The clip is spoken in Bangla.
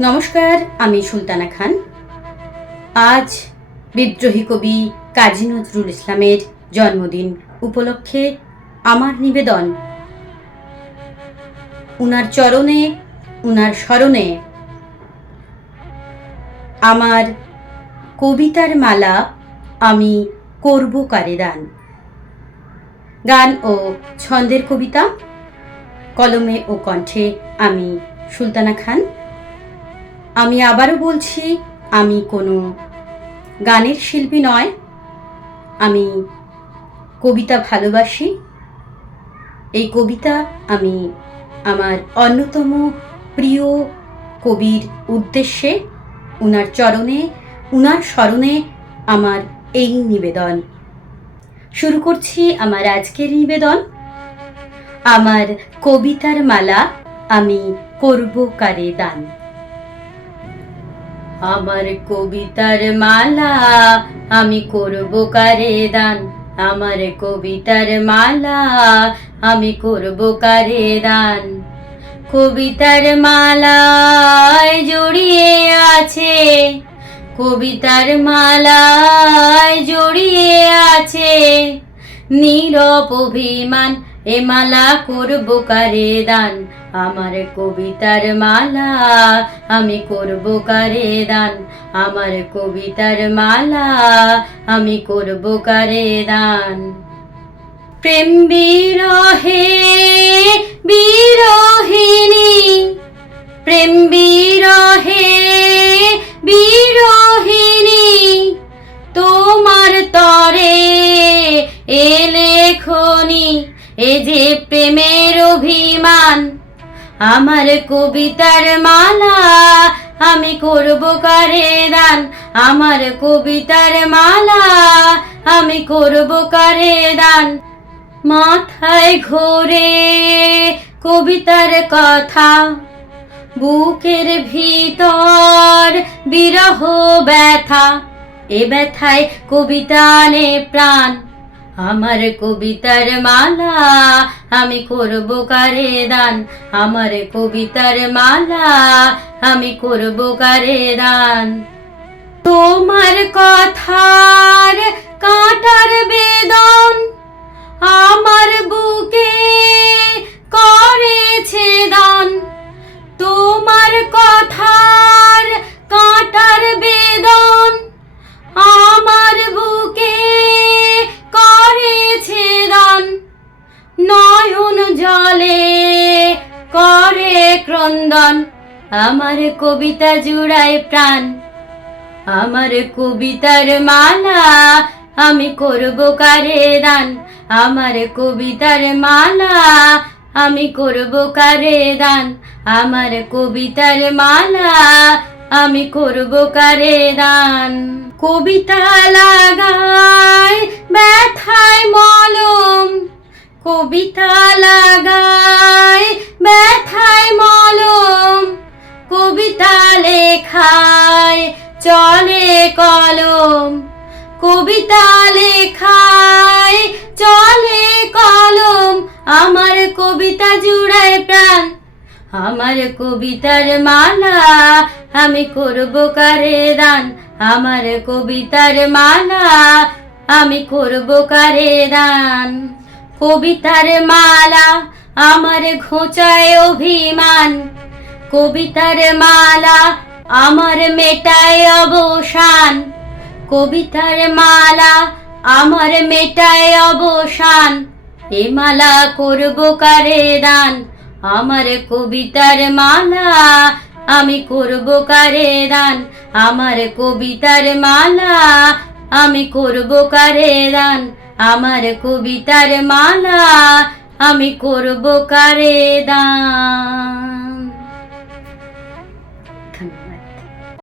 নমস্কার, আমি সুলতানা খান। আজ বিদ্রোহী কবি কাজী নজরুল ইসলামের জন্মদিন উপলক্ষে আমার নিবেদন উনার চরণে, উনার স্মরণে আমার কবিতার মালা আমি করব কারে দান। গান ও ছন্দের কবিতা, কলমে ও কণ্ঠে আমি সুলতানা খান। আমি আবারও বলছি, আমি কোনো গানের শিল্পী নয়, আমি কবিতা ভালোবাসি। এই কবিতা আমি আমার অন্যতম প্রিয় কবির উদ্দেশ্যে, উনার চরণে, উনার স্মরণে আমার এই নিবেদন। শুরু করছি আমার আজকের নিবেদন। আমার কবিতার মালা আমি করব কারে দান। আমার কবিতার মালা আমি করব কারে দান। আমার কবিতার মালা আমি করব কারে দান। কবিতার মালায় জড়িয়ে আছে, কবিতার মালায় জড়িয়ে আছে নীরব অভিমান। এ মালা করব কারে দান। আমার কবিতার মালা আমি করব কারে দান। আমার কবিতার মালা আমি করব কারে দান। প্রেম বিরহে বিরহিনী, প্রেম বিরহে বিরহিনী, তোমার তরে এলে খনি। এ যে প্রেমের অভিমান। আমার কবিতার মালা আমি করব কারে দান। আমার কবিতার মালা আমি করব কারে দান। মাথায় ঘোরে কবিতার কথা, বুকের ভিতর বিরহ ব্যথা। এ ব্যথায় কবিতা নে প্রাণ। আমার কবিতার মালা আমি করব কারে দান। আমার কবিতার মালা আমি করব কারে দান। তোমার কথার কাঁটার বেদন আমার বুকে করেছে দান। তোমার কথার কাঁটার বেদন আমার বুকে করেছে দান। নয়ন জলে করে ক্রন্দন, আমার কবিতা জুড়ায় প্রাণ। আমার কবিতার মালা আমি করব কারে দান। আমার কবিতার মালা আমি করব কারে দান। আমার কবিতার মালা আমি করব কারে দান। কবিতা লাগায় ব্যথায় মলম, কবিতা লাগায় ব্যথায় মলম, কবিতা লেখায় চলে কলম। কবিতা লেখায় চলে কলম, আমার কবিতা জুড়ায় প্রাণ। আমার কবিতার মালা আমি করব কারে দান। আমার কবিতার মালা আমি করব কারে দান। কবিতার মালা আমার ঘোচায় অভিমান, কবিতার মালা আমার মেটায় অবসান। কবিতার মালা আমার মেটায় অবসান। এ মালা করব কারে দান। আমার কবিতার মালা আমি করব কারে দান। আমার কবিতার মালা আমি করব কারে দান। আমার কবিতার মালা আমি করব কারে দান।